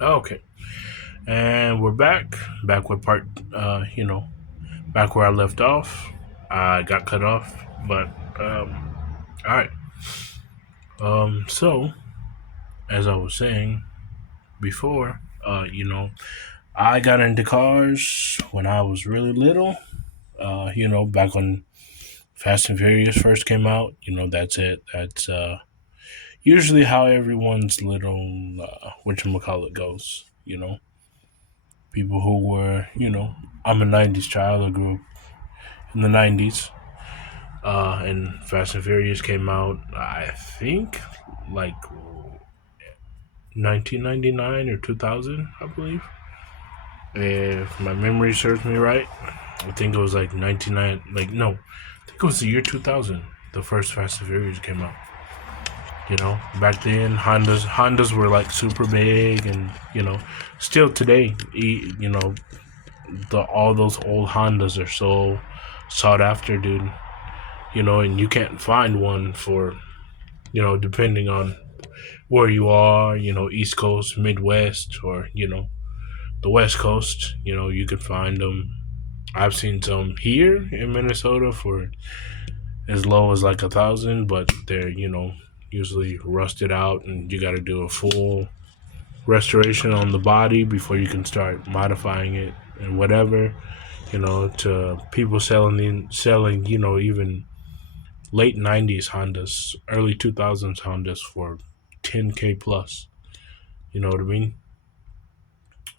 Okay, and we're back with part. Back where I left off. I got cut off, but all right. So as I was saying before, I got into cars when I was really little. Back when Fast and Furious first came out. That's it. That's usually how everyone's little whatchamacallit goes. People who were, I'm a '90s child. I grew up in the '90s. And Fast and Furious came out, I think, like 1999 or 2000, I believe. If my memory serves me right, I think it was like 99. Like no, I think it was the year 2000. The first Fast and Furious came out. Back then Hondas were like super big, and still today, the all those old Hondas are so sought after, dude. And you can't find one for depending on where you are, East Coast, Midwest, or, the West Coast, you could find them. I've seen some here in Minnesota for as low as like 1,000, but they're, usually rusted out, and you got to do a full restoration on the body before you can start modifying it and whatever, to people selling, even late '90s Hondas, early 2000s Hondas for 10K plus. You know what I mean?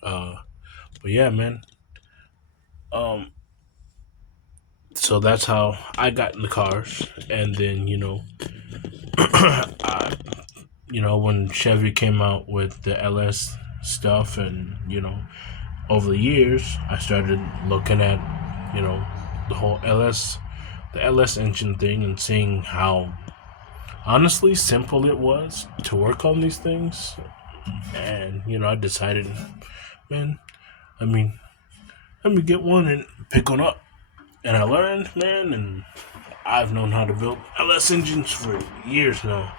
Uh, but yeah, man. Um, so that's how I got in the cars, and then I, when Chevy came out with the LS stuff, and over the years, I started looking at the whole the LS engine thing, and seeing how honestly simple it was to work on these things. And I decided, man, I mean, let me get one and pick one up. And I learned, man, and I've known how to build LS engines for years now,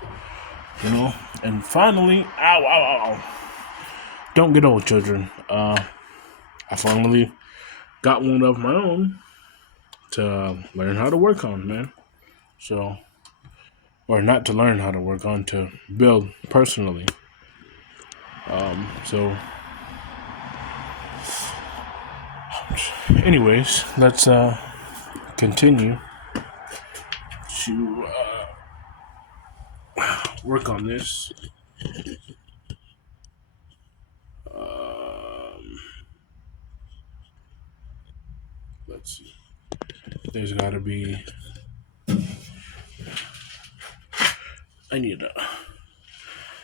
you know. And finally, ow, ow, ow, ow. Don't get old, children. I finally got one of my own to learn how to work on, man. So, or not to learn how to work on, to build personally. So, anyways, let's continue to work on this. Um, let's see. There's got to be. I need a.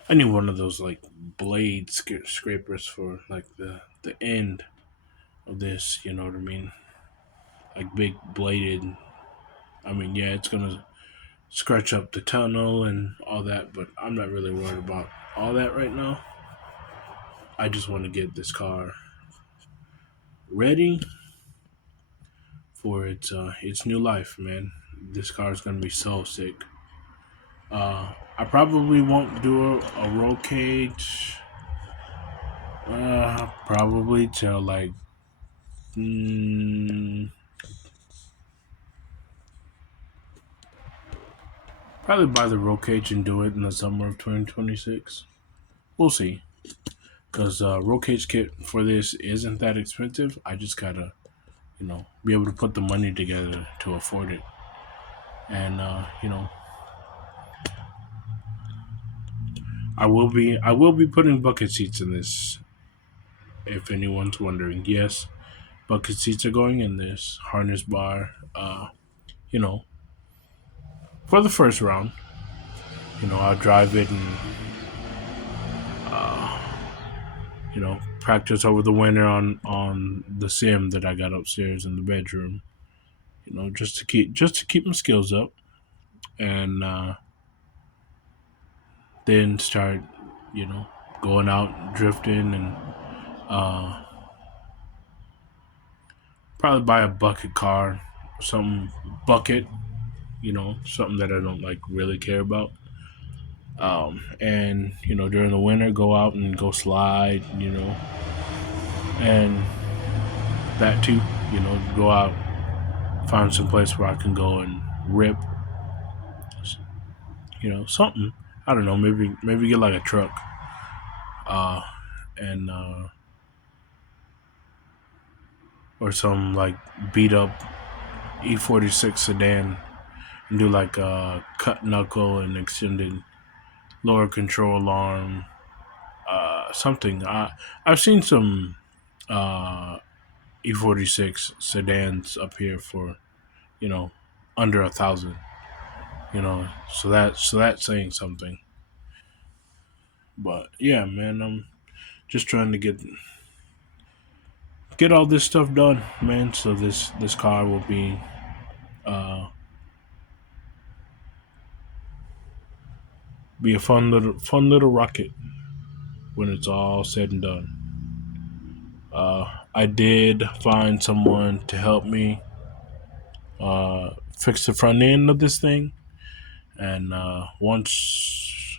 I need one of those like blade scrapers for like the end of this. You know what I mean? Like big bladed. I mean, yeah, it's gonna scratch up the tunnel and all that, but I'm not really worried about all that right now. I just want to get this car ready for its new life, man. This car is gonna be so sick. I probably won't do a roll cage. Probably till like mm, probably buy the roll cage and do it in the summer of 2026. We'll see. Cause roll cage kit for this isn't that expensive. I just gotta be able to put the money together to afford it. And I will be putting bucket seats in this. If anyone's wondering, yes, bucket seats are going in this harness bar. You know, for the first round, I'll drive it and practice over the winter on the sim that I got upstairs in the bedroom. Just to keep my skills up, and then start you know going out drifting, and uh, probably buy a bucket car, something bucket, something that I don't like really care about. And during the winter, go out and go slide. And that too. Go out, find some place where I can go and rip. Something. I don't know. Maybe get like a truck. And or some like beat up E46 sedan and do like a cut knuckle and extended lower control arm, something. I've seen some E46 sedans up here for under 1,000. So that's saying something. But yeah, man, I'm just trying to get all this stuff done, man. So this car will uh be a fun little rocket when it's all said and done. I did find someone to help me fix the front end of this thing, and once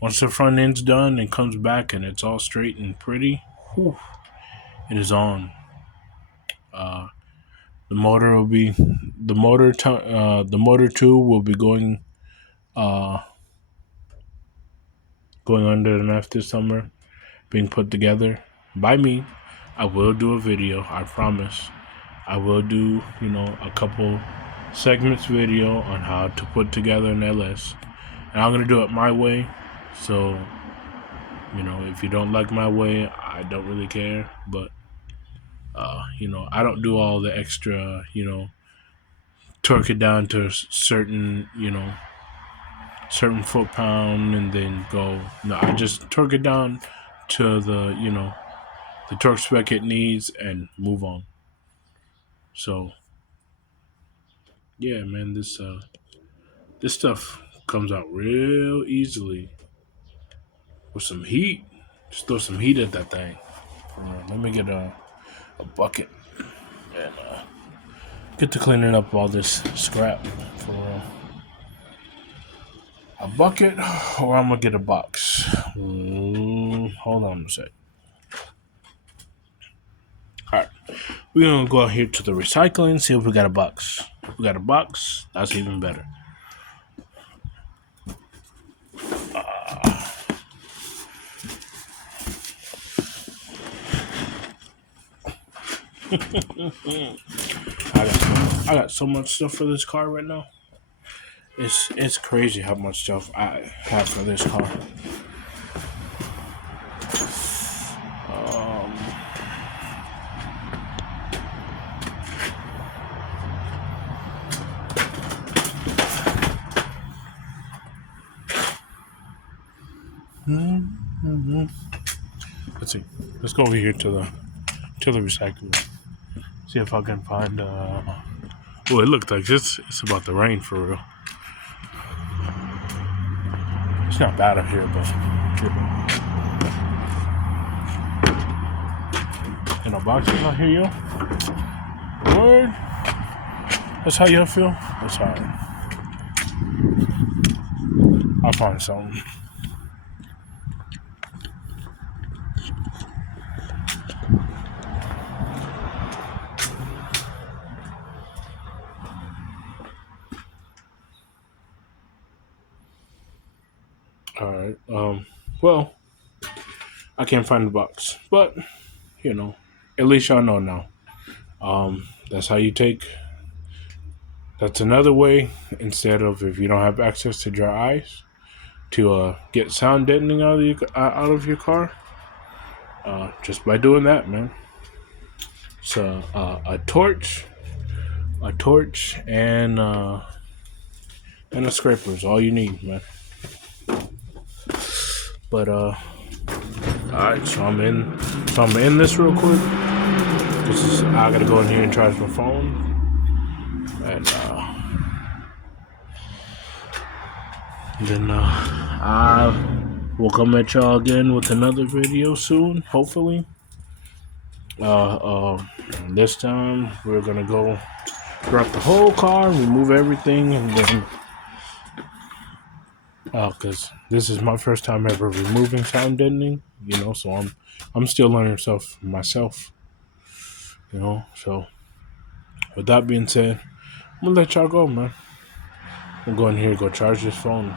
the front end's done and comes back and it's all straight and pretty, whew, it is on. Uh, the motor will be the motor too will be uh, going under the knife this summer, being put together by me. I will do a video, I promise. I will do, a couple segments video on how to put together an LS. And I'm going to do it my way. So, if you don't like my way, I don't really care. But, I don't do all the extra, torque it down to a certain foot pound and then go. No, I just torque it down to the torque spec it needs and move on. So, yeah, man, this stuff comes out real easily with some heat. Just throw some heat at that thing. Let me get a bucket and get to cleaning up all this scrap for a bucket, or I'm gonna get a box. Hold on a sec. All right, we're gonna go out here to the recycling, see if we got a box. If we got a box, that's even better. I got so much stuff for this car right now. It's crazy how much stuff I have for this car. Let's see. Let's go over here to the recycling. See if I can find. Oh, it looks like it's about to rain for real. It's not bad up here, but in no boxes out here, yo. Word. That's how y'all feel. That's alright. I'll find something. All right. Well, I can't find the box, but at least y'all know now. That's how you take. That's another way, instead of, if you don't have access to dry ice, to get sound deadening out of your car. Just by doing that, man. So a torch, and a scraper is all you need, man. But all right, so I'm in this real quick. I gotta go in here and charge my phone, and then I will come at y'all again with another video soon, hopefully. This time we're gonna go drop the whole car, remove everything, and then Because this is my first time ever removing sound deadening. So I'm still learning stuff myself. So with that being said, I'm gonna let y'all go, man. I'm going here to go charge this phone.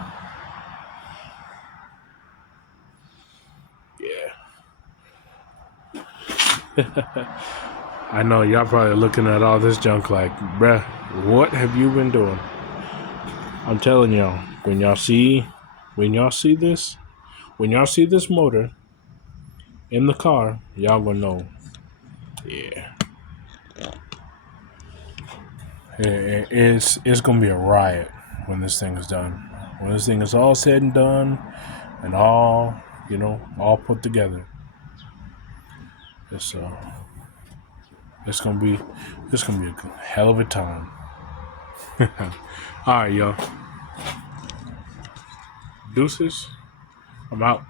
I know y'all probably looking at all this junk like, bruh, what have you been doing? I'm telling y'all, when y'all see this, when y'all see this motor in the car, y'all gonna know. Yeah, it's gonna be a riot when this thing is done. When this thing is all said and done, and all put together. It's it's gonna be a hell of a time. All right, y'all. Deuces. I'm out.